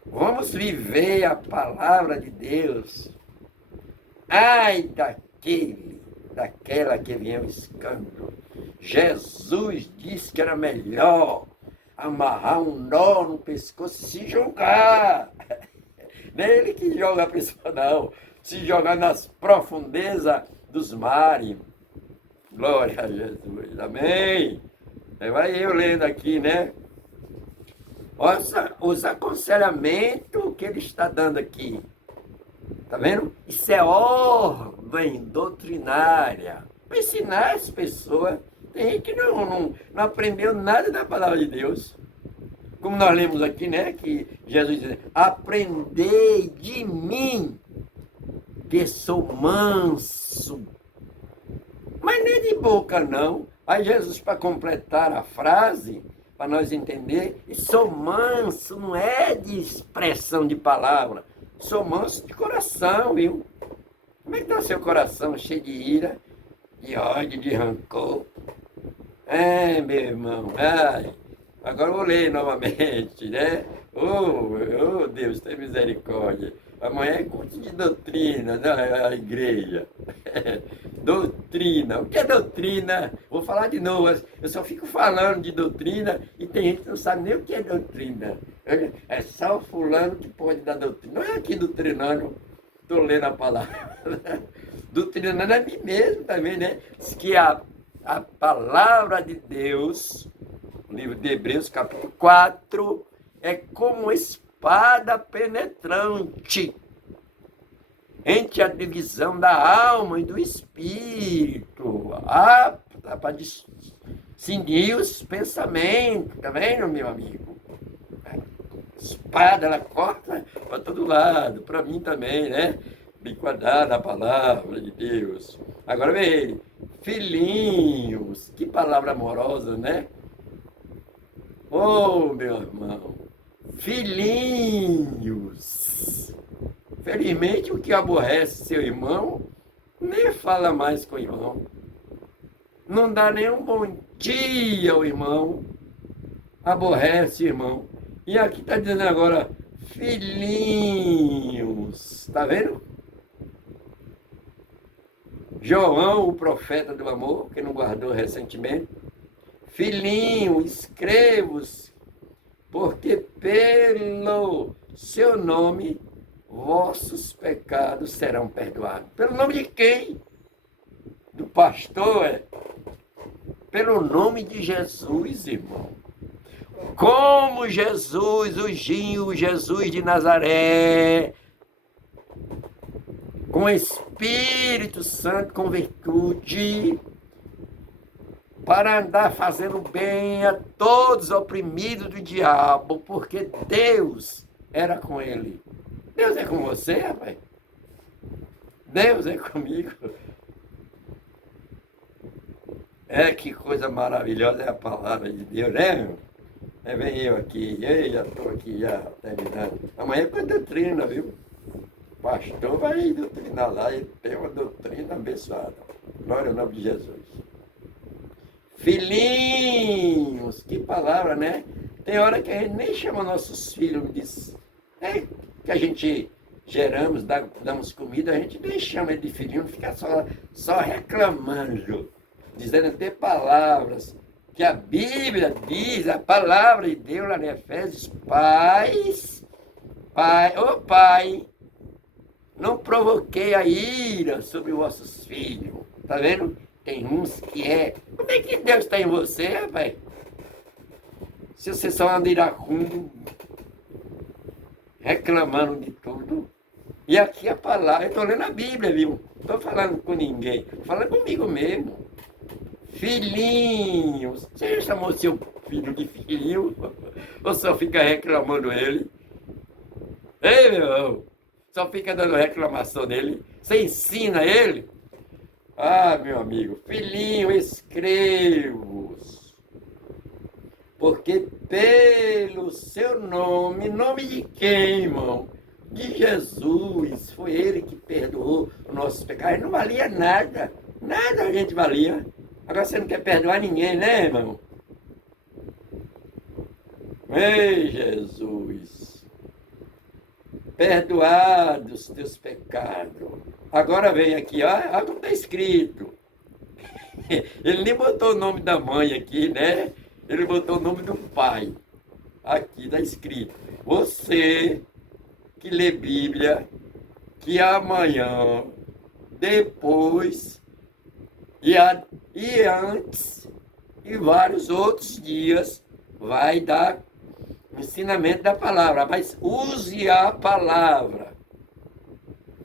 Vamos viver a palavra de Deus. Ai daquela que vier o escândalo. Jesus disse que era melhor amarrar um nó no pescoço e se jogar. Não é ele que joga a pessoa, não. Se jogar nas profundezas dos mares. Glória a Jesus. Amém. Vai eu lendo aqui, né? Olha os aconselhamentos que ele está dando aqui. Tá vendo? Isso é ordem doutrinária. Para ensinar as pessoas. Tem gente que não aprendeu nada da palavra de Deus. Como nós lemos aqui, né? Que Jesus diz, aprendei de mim, que sou manso. Mas nem de boca, não. Aí Jesus, para completar a frase, para nós entender, e sou manso não é de expressão de palavra. Sou manso de coração, viu? Como é que está seu coração? Cheio de ira, de ódio, de rancor. Meu irmão, ai. Agora eu vou ler novamente, né? Oh, Deus, tem misericórdia. Amanhã é culto de doutrina da igreja. Doutrina. O que é doutrina? Vou falar de novo. Eu só fico falando de doutrina e tem gente que não sabe nem o que é doutrina. É só fulano que pode dar doutrina. Não é aqui doutrinando. Estou lendo a palavra. Doutrinando a mim mesmo também, né? Diz que a palavra de Deus, o livro de Hebreus, capítulo 4, é como espada penetrante entre a divisão da alma e do espírito, apta para discernir os pensamentos, tá vendo, meu amigo? A espada, ela corta para todo lado, para mim também, né? Me guardar da palavra de Deus. Agora vem ele, filhinhos, que palavra amorosa, né? Oh, meu irmão, filhinhos. Felizmente, o que aborrece seu irmão, nem fala mais com o irmão. Não dá nem um bom dia ao irmão. Aborrece o irmão. E aqui está dizendo agora, filhinhos. Está vendo? João, o profeta do amor, que não guardou recentemente. Filhinho, escrevo-se, porque pelo seu nome vossos pecados serão perdoados. Pelo nome de quem? Do pastor, é? Pelo nome de Jesus, irmão. Como Jesus ungiu Jesus de Nazaré, com Espírito Santo, com virtude, para andar fazendo bem a todos oprimidos do diabo, porque Deus era com ele. Deus é com você, rapaz? Deus é comigo. Que coisa maravilhosa é a palavra de Deus, né? Vem eu aqui, já estou aqui já terminando. Amanhã é com a doutrina, viu? O pastor vai doutrinar lá, ele tem uma doutrina abençoada. Glória ao nome de Jesus. Filhinhos, que palavra, né? Tem hora que a gente nem chama nossos filhos disso. Que a gente geramos, damos comida, a gente nem chama ele de filhinho, fica só reclamando, dizendo até palavras que a Bíblia diz, a palavra de Deus lá em Efésios, Pai, não provoquei a ira sobre vossos filhos. Tá vendo? Tem uns que como é que Deus está em você, rapaz? Se você só anda iracundo, reclamando de tudo. E aqui a palavra, eu estou lendo a Bíblia, viu? Não estou falando com ninguém, estou falando comigo mesmo. Filhinhos, você já chamou seu filho de filho? Ou só fica reclamando ele? Ei, meu irmão, só fica dando reclamação dele? Você ensina ele? Meu amigo, filhinho, escrevo-vos, porque pelo seu nome de quem, irmão? De Jesus, foi ele que perdoou os nossos pecados. Não valia nada, nada a gente valia. Agora você não quer perdoar ninguém, né, irmão? Ei, Jesus, perdoados os teus pecados. Agora vem aqui, olha como está escrito. Ele nem botou o nome da mãe aqui, né? Ele botou o nome do pai. Aqui está escrito. Você que lê Bíblia, que amanhã, depois e antes e vários outros dias vai dar ensinamento da palavra, mas use a palavra.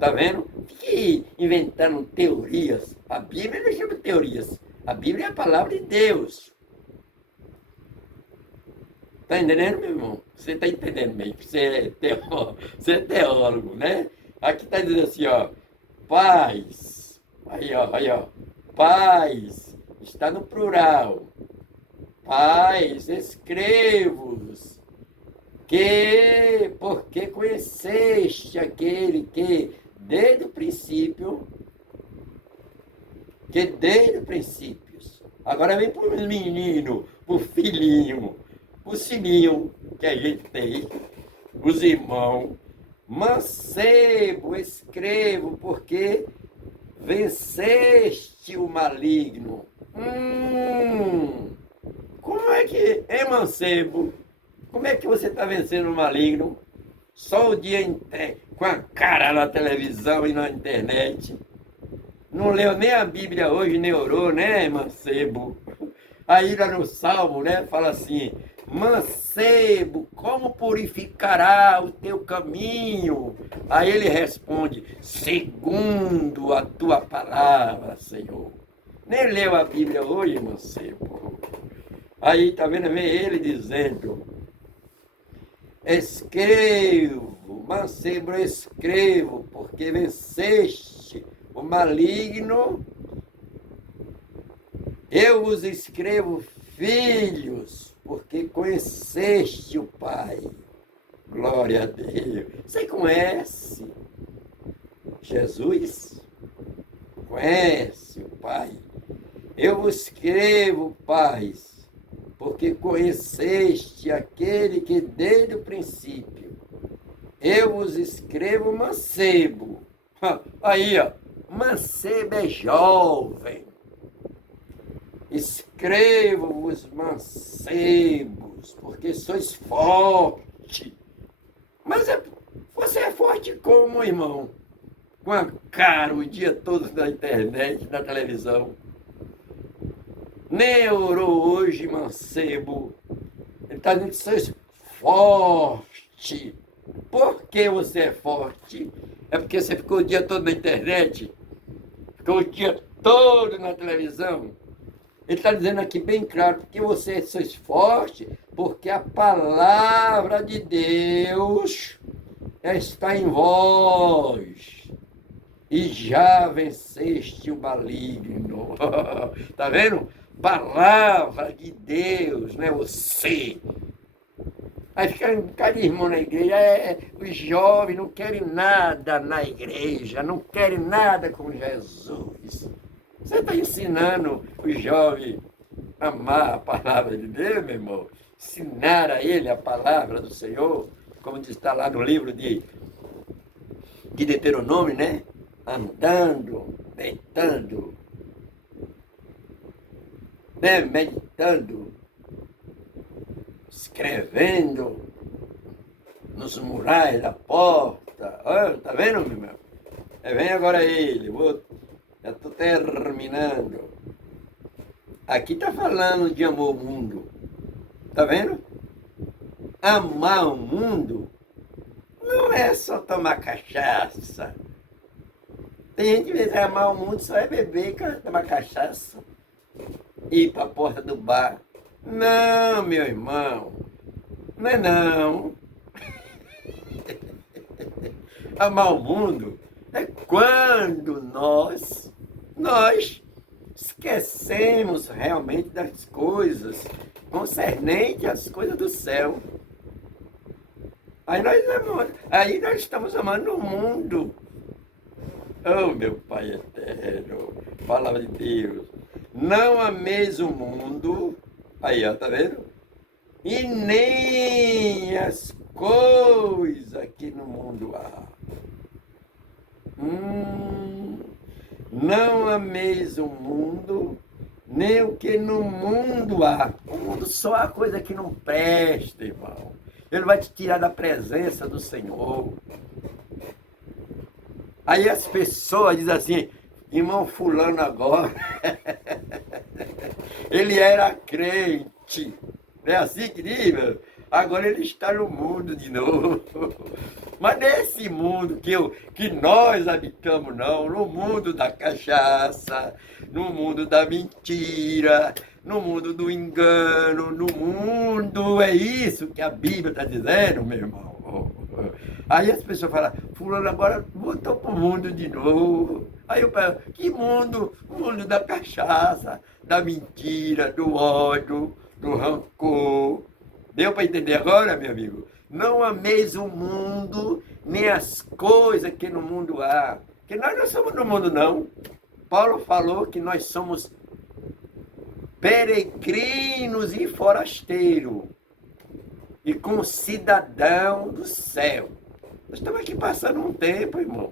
Tá vendo? Fique inventando teorias. A Bíblia não chama de teorias. A Bíblia é a palavra de Deus. Tá entendendo, meu irmão? Você tá entendendo bem, que você é teólogo, né? Aqui tá dizendo assim, ó, paz. Aí, ó. Paz. Está no plural. Paz, escrevo-vos. Porque conheceste aquele que desde o princípio, agora vem para os meninos, para o filhinho, o sininho que a gente tem, os irmãos, mancebo, escrevo, porque venceste o maligno. Como é que é, mancebo? Como é que você está vencendo o maligno? Só o dia inteiro, com a cara na televisão e na internet. Não leu nem a Bíblia hoje, nem orou, né, mancebo? Aí lá no Salmo, né, fala assim, mancebo, como purificará o teu caminho? Aí ele responde, segundo a tua palavra, Senhor. Nem leu a Bíblia hoje, mancebo. Aí, tá vendo, vem ele dizendo, escrevo, mancebo, escrevo, porque venceste o maligno. Eu vos escrevo, filhos, porque conheceste o Pai. Glória a Deus. Você conhece Jesus? Conhece o Pai? Eu vos escrevo, pais, porque conheceste aquele que desde o princípio. Eu vos escrevo, mancebo. Aí, ó, mancebo é jovem. Escrevo-vos, mancebos, porque sois forte. Mas você é forte como, irmão? Com a cara o dia todo na internet, na televisão. Nem orou hoje, mancebo. Ele está dizendo que sois forte. Por que você é forte? É porque você ficou o dia todo na internet? Ficou o dia todo na televisão? Ele está dizendo aqui bem claro, porque vocês sois fortes, porque a palavra de Deus está em vós. E já venceste o maligno. Está vendo? Palavra de Deus, não é você. Aí fica um bocado de irmão na igreja, os jovens não querem nada na igreja, não querem nada com Jesus. Você está ensinando os jovens a amar a palavra de Deus, meu irmão? Ensinar a ele a palavra do Senhor, como está lá no livro de Deuteronômio, né? Andando, deitando, né? Meditando, escrevendo nos murais da porta. Olha, tá vendo, meu irmão? Vem agora ele, já estou terminando. Aqui está falando de amor ao mundo. Tá vendo? Amar o mundo não é só tomar cachaça. Tem gente que vai amar o mundo só é beber, tomar cachaça, ir para a porta do bar. Não, meu irmão. Não é não. Amar o mundo é quando nós esquecemos realmente das coisas concernentes às coisas do céu. Aí nós estamos amando o mundo. Oh, meu Pai eterno, palavra de Deus. Não ameis o mundo, aí ó, tá vendo? E nem as coisas que no mundo há. Não ameis o mundo, nem o que no mundo há. O mundo só há coisa que não presta, irmão. Ele vai te tirar da presença do Senhor. Aí as pessoas dizem assim, irmão fulano agora, ele era crente. Não é assim que diz, meu? Agora ele está no mundo de novo. Mas nesse mundo que nós habitamos, não, no mundo da cachaça, no mundo da mentira, no mundo do engano, no mundo, é isso que a Bíblia está dizendo, meu irmão. Aí as pessoas falam, fulano agora voltou para o mundo de novo. Aí eu falo, que mundo? O mundo da cachaça, da mentira, do ódio, do rancor. Deu para entender agora, meu amigo? Não ameis o mundo, nem as coisas que no mundo há. Porque nós não somos do mundo, não. Paulo falou que nós somos peregrinos e forasteiros. E com cidadão do céu. Nós estamos aqui passando um tempo, irmão.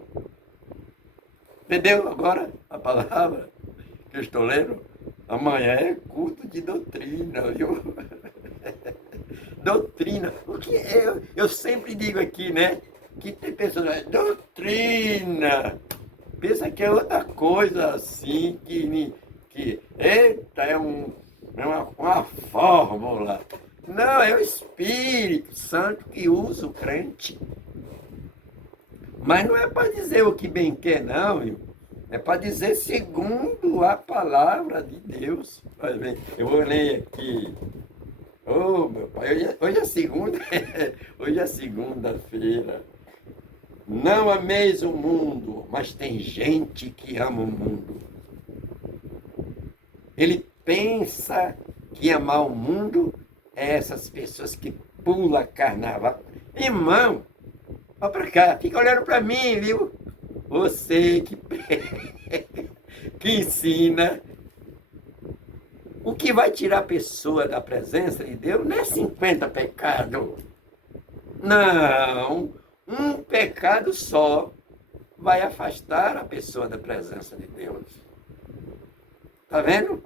Entendeu agora a palavra que eu estou lendo? Amanhã é culto de doutrina, viu? Doutrina. O que eu sempre digo aqui, né? Que tem pessoas, doutrina. Pensa que é outra coisa assim, eita, é uma fórmula. Não, é o Espírito Santo que usa o crente. Mas não é para dizer o que bem quer, não, viu? É para dizer segundo a palavra de Deus. Olha bem, eu vou ler aqui. Oh, meu pai, hoje é segunda, hoje é segunda-feira. Não ameis o mundo, mas tem gente que ama o mundo. Ele pensa que amar o mundo é essas pessoas que pulam carnaval. Irmão, olha para cá, fica olhando para mim, viu? Você que ensina. O que vai tirar a pessoa da presença de Deus não é 50 pecados. Não, um pecado só vai afastar a pessoa da presença de Deus. Tá vendo?